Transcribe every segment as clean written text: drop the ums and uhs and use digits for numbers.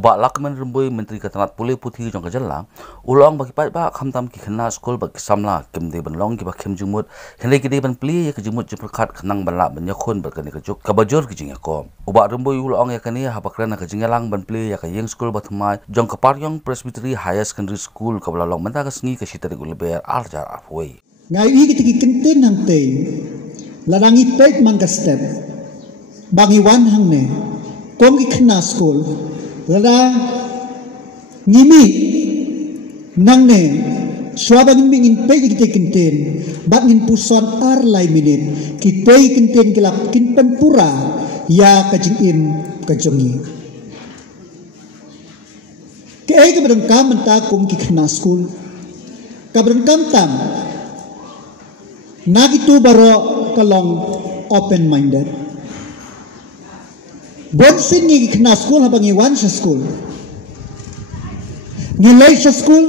Ubak lakman rembui Menteri Ketanat Pulih Putih jong kajala ulong bagi pai ba khamtam ki khana skul bagi samla kim de ban long ki ba khem jumut henai ki de ban pli ya kejumut jeperkat khanang bala ban yakhun berkani kejuk kabajur ki jing yakom ubak rembui ulong ya kani habakrana ka jingalang ban pli ya ka yeng skul bathmai jong Kaparyong Presbytery Higher Secondary School kabala long menta ka sngi ka sitari gulber arjar afwei ngai wi ki kinten hang te ladangi pek man ka step bangi wan hang ne kom ki khana school lada ngimi nang ne swabang mingin pe ki kinten bat ngin puson ar lai minit ki pe kinten kilap kin penpura ya kajing ka jongi ke ai ka berang kam menta kom ki khana school ka berang kam tam nagitu baro kalong open minded bonsin ni kena school habangi wan school nilai school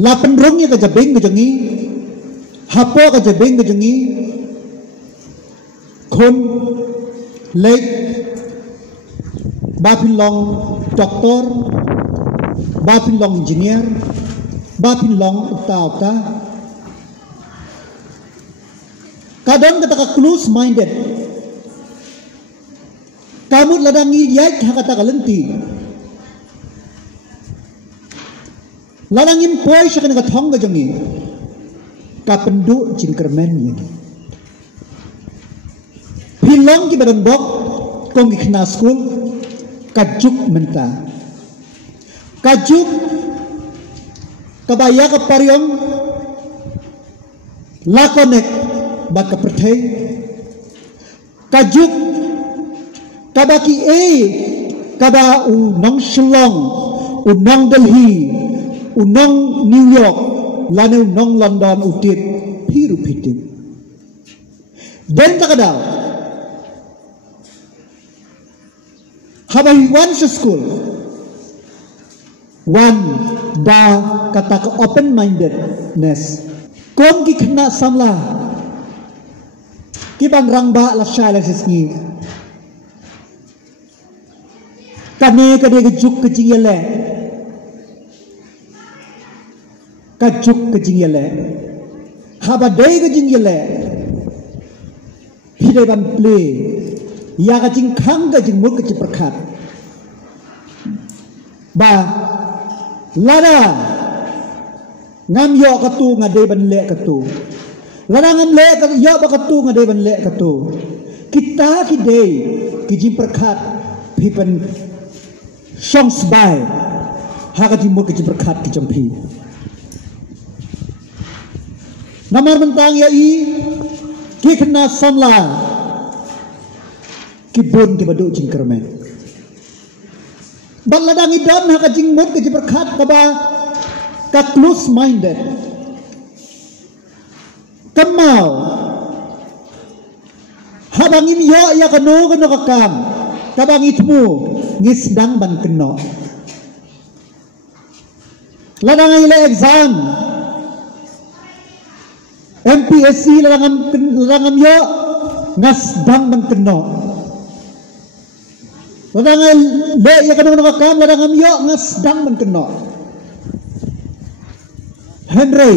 lapan rongnya ke jabeng kejengi hapo ke jabeng kejengi kon lek bapin long doktor bapin long engineer bapin long uta kadang kata close minded kamu ladangi yai kata kalenti ladangin poi sekan ka thong ga jangi ka pendu jingkermen yani pilong ki badan bok kong ki khna school kajuk menta kajuk kabaya Kaparyong lakonek bat ka perthai kajuk kabaki kaba u nong Shillong u nong Delhi u nong New York lane u nong London utit piru pitim den takadal habai one school one da kata ke open mindedness kom ki khna samla ki bang rangba la shala sisni kane kade kejuk kejingele kajuk kejingele haba dei kejingele pide ban ple ya kajing khang kajing mur kejing perkat ba lada ngam yo katu ngade ban le katu lada ngam le katu yo ba katu ngade ban le katu kita kidei kejing perkat pipen songs by hakaji mo ke berkat ki jampi namar mentang ya i ki kena samla ki bon ki badu jingkermen baladang idon hakaji mo ke berkat kaba ka close minded kamau habangin yo ya kanu kakam kabang itmu ngisdang ban keno ladang ile exam MPSC ladang yo ngasdang ban keno ladang le ya kanu kam ladang yo ngasdang ban keno Henry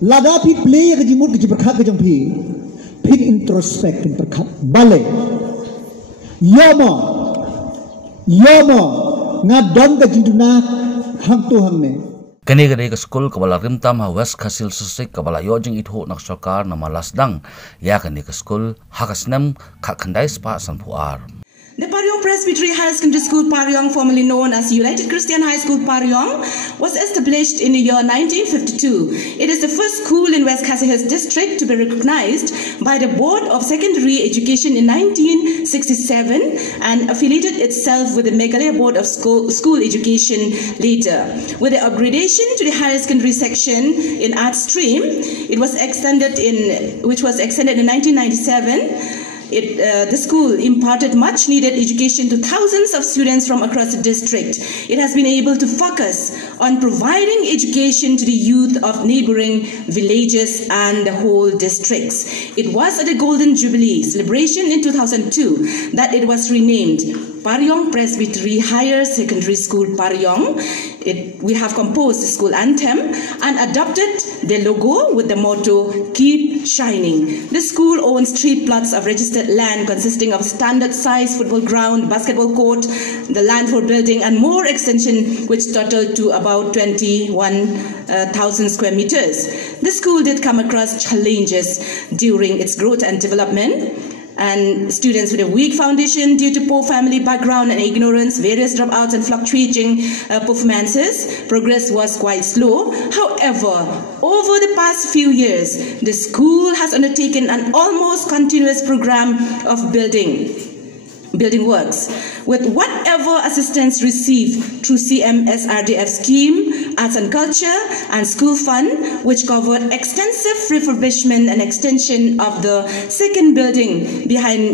lada pi play ke jimur ke berkat ke jampi pin introspect in berkat bale Yomo ngadon ka jinduna hang tu hang ne kene gade ka school kabala rimtam ha West Khasil Susik kabala yojing itho nak sarkar na malasdang ya kene ka school hakasnam kha khandai spa sanpuar The Paryong Presbytery Higher Secondary School Paryong, formerly known as United Christian High School Paryong, was established in the year 1952. It is the first school in West Khasil Hills district to be recognized by the Board of Secondary Education in 1967 and affiliated itself with the Meghalaya Board of School Education later. With the upgradation to the higher secondary section in art stream, which was extended in 1997. The school imparted much needed education to thousands of students from across the district. It has been able to focus on providing education to the youth of neighboring villages and the whole districts. It was at the Golden Jubilee celebration in 2002 that it was renamed Paryong Presbytery Higher Secondary School Paryong. We have composed the school anthem and adopted the logo with the motto, "Keep Shining." The school owns 3 plots of registered land consisting of standard size football ground, basketball court, the land for building and more extension, which total to about 21,000 square meters. The school did come across challenges during its growth and development, and students with a weak foundation due to poor family background and ignorance, various dropouts and fluctuating performances, progress was quite slow. However, over the past few years, the school has undertaken an almost continuous program of building works. With whatever assistance received through CMSRDF scheme, Arts and Culture and School Fund, which covered extensive refurbishment and extension of the second building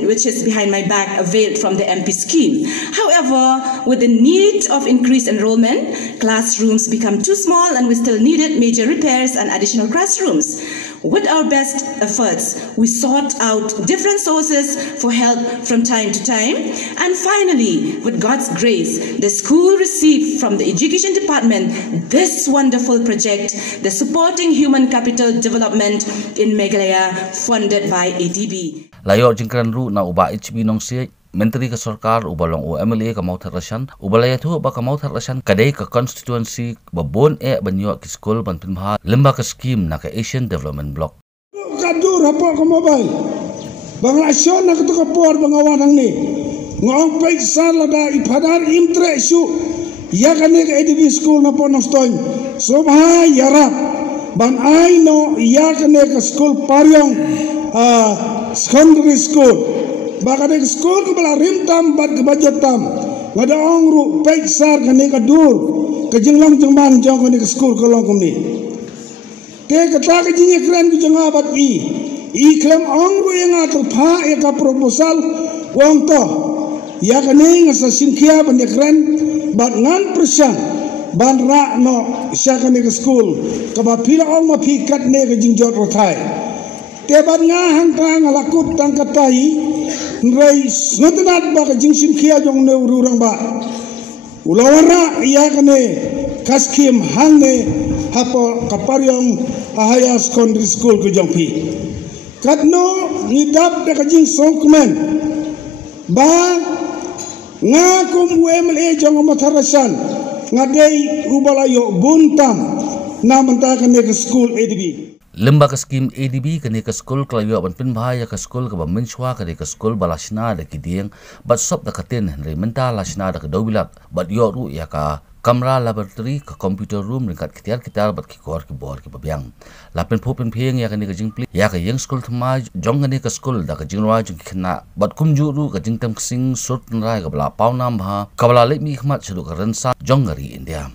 which is behind my back, availed from the MP scheme. However, with the need of increased enrollment, classrooms become too small and we still needed major repairs and additional classrooms. With our best efforts, we sought out different sources for help from time to time, and finally, with God's grace, the school received from the Education Department this wonderful project, the Supporting Human Capital Development in Meghalaya, funded by ADB. Layo jingkran ru na uba HB nong siya Menteri ke Sarkar ubalong OMLA ke mau terrasan ubalaya tu ba ke mau terrasan kadai ke constituency babon banyo ke school ban pinbha lemba ke scheme na ke Asian Development Block kadur apa ke mobile bang asion nak tu ke por bangawan ni ngong pai salada ipadar imtre su ya kan ke ADB school na po noston sobha yarap ban ai no ya kan ke school Paryong secondary school baka dek school ko bala rimtam bat ke bajotam ngada ongru peksar kane kadur ke jenglong jengban jong kane ke school ko long komni ke kata ke jinge kren ku jenga bat i klem ongru yang atur pha e ka proposal wong to ya kane ngasa sinkhia ban kren bat ngan persen ban ra no sya kane ke school ka ba pila ong ma pikat ne ke jingjot rothai te ban nga hang tang lakut tang katai Nrai snatanat ba ka jingsim kia jong ne ururang ba ulawara iya kane kaskim hang ne hapo kaparyong ahaya secondary school ko jong pi katno ngidap da ka jing songkmen ba nga kum UMLA jong matarasan ngadei ubalayo buntam na mentakan ne ke school ADB lemba ke scheme ADB kene ke school kelayo ban pinbha ya ke school ke bamenchwa kene ke school balasna de kidieng bat sop da katen re mental lasna da ke dobilat bat yo ru ya ka kamera laboratory ke computer room ringkat kitar bat ki kor ki bor ki babyang lapen phopen pheng ya kene ke jingpli ya ke yang school thma jong kene ke school da ke jingwa jing khna bat kumju ru ke jingtam sing sut nrai ke bla paunam bha kabla le mi khmat chulu ke rensa jong ngari India